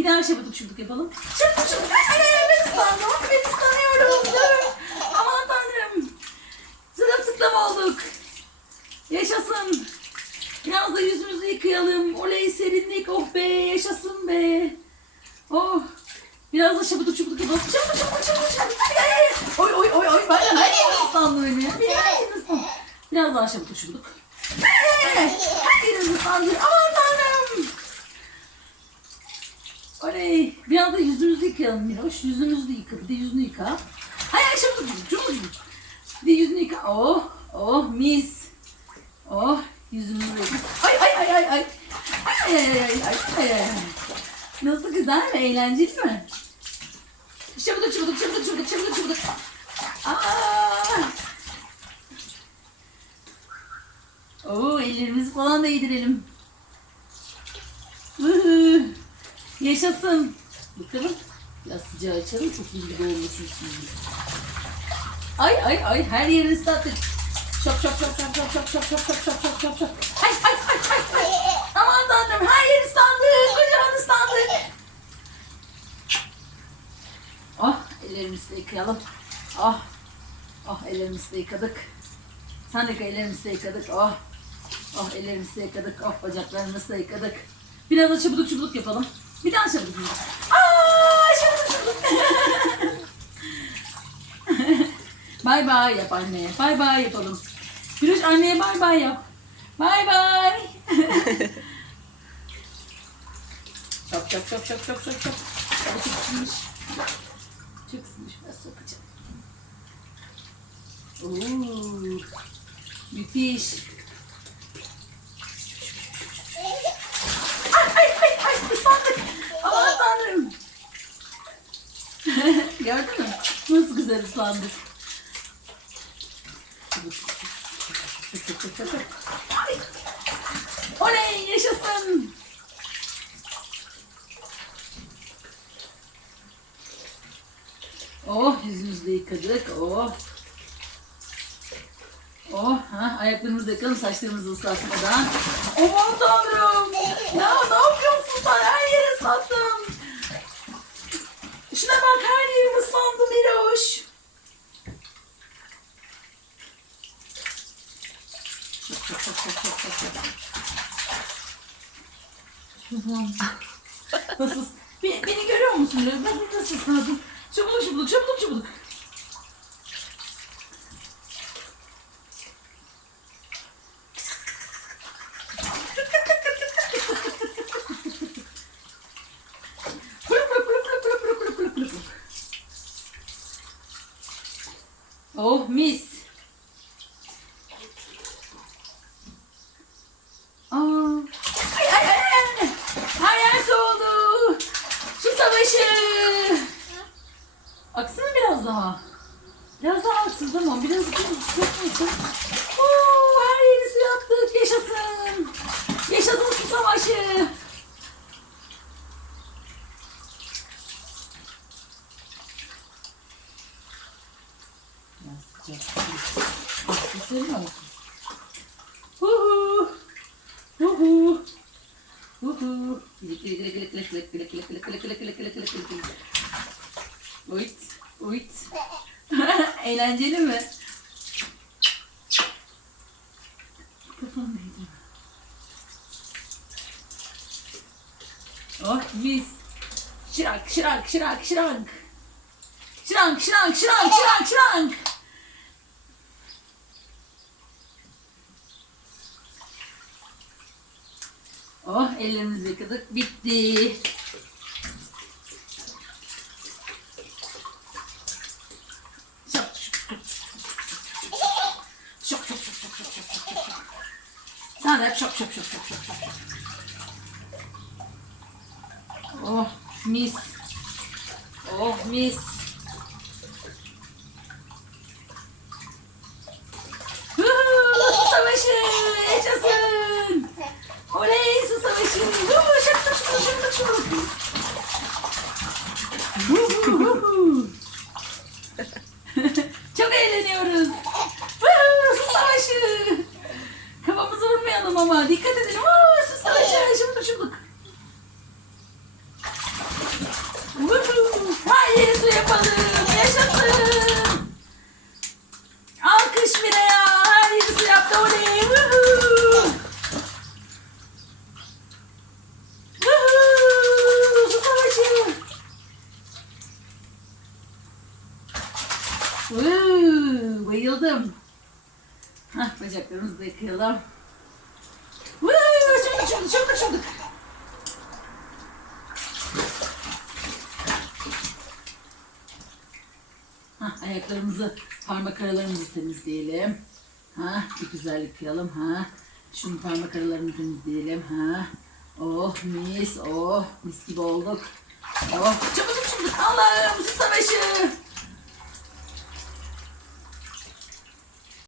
Bir daha şubuk yapalım. Şabıdık şubuk. Ay ay ay ben ıslandım. Ben ıslanıyorum. Aman tanrım. Sırılsıklam olduk. Yaşasın. Biraz da yüzümüzü yıkayalım. Oley serinlik. Oh be yaşasın be. Oh. Biraz da şabıdık şubuduk yapalım. Şubuduk. Ay ay ay. Oy oy oy oy. Ben her yerim ıslandı benim ya. Bir her yerim. Biraz daha ay, ay. Her yerim ıslandı. Aman tanrım. Oley. Biraz da yüzümüzü yıkayalım Miroş. Yüzümüzü de yıka. Bir de yüzünü yıka. Ay ay şubuduk şubuduk. Bir de yüzünü yıka. Oh. Oh mis. Oh. Yüzümüzü yıka. Ay ay ay ay ay. Ay ay ay ay ay ay ay. Nasıl güzel mi? Eğlenceli mi? Çabuk çabuk çabuk çabuk çabuk çabuk. Aa! Oo ellerimizi falan da Yaşasın. Bakalım. Biraz sıcağı açalım. Çok iyi gibi olmasın şimdi. Ay ay ay her yeri ıslattık. Şap şap şap şap şap şap şap şap şap şap şap şap şap. Ay ay ay ay ay. Aman tanrım her yer ıslandı. Kocaman ıslandık. Ah ellerimizi de yıkayalım. Ah. Ah ellerimizi de yıkadık. Sen de ellerimizi de yıkadık. Oh. Oh ellerimizi de yıkadık. Oh bacaklarımızı da yıkadık. Biraz da çabuk çabuk yapalım. Bir daha çabuk. Aa çabuk çabuk. bay bay yap anneye. Bay bay yapalım. Gülüş anneye bay bay yap. Bay bay. Şap şap şap şap şap şap. Hadi çok ısınmış. Çok ısınmış. Biraz sokacağım. Oo, müthiş. Ay ay ay ay ıslandık. Aman tanrım. Gördün mü? Nasıl güzel ıslandık. Oley yaşasın. Oh yüzümüzü de yıkadık. Oh. Oh ha ayaklarımızı da yıkalım saçlarımızı ıslatmadan. Aman tanrım. Ya ne yapıyorsun Allah'ım. Nasıl? Be- beni görüyor musun? Böyle? Bak nasıl ısladın? Çabuk çabuk çabuk çabuk. Oh mis. Aksana biraz daha. Biraz daha aksın tamam. Biraz musun? Oo, her yeri su yaptık. Yaşasın. Yaşasın su savaşı. Serin olsun. Huhu. Huhu. Huhu. Gilik gilik gilik gilik gilik gilik gilik gilik gilik gilik Eğlenceli mi? Kafam neydi? Oh mis. Şırak şırak şırak şırak. Şırank şırank şırank şırank şırank. Oh ellerimizi yıkadık. Bitti. Sonra çok çok çok çok çok çok. Oh mis. Oh mis. Su savaşı yaşasın. Oley su savaşı. Şık şık şık şık şık. Uuu, bayıldım. Hah, bacaklarımızı da yıkayalım. Uuu, çabuk çabuk çabuk çabuk. Hah, ayaklarımızı, parmak aralarımızı temizleyelim. Ha, bir güzel yıkayalım. Ha, şunu parmak aralarını temizleyelim. Ha, oh mis, oh mis gibi olduk. Oh, çabuk çabuk, Allah'ım su savaşı.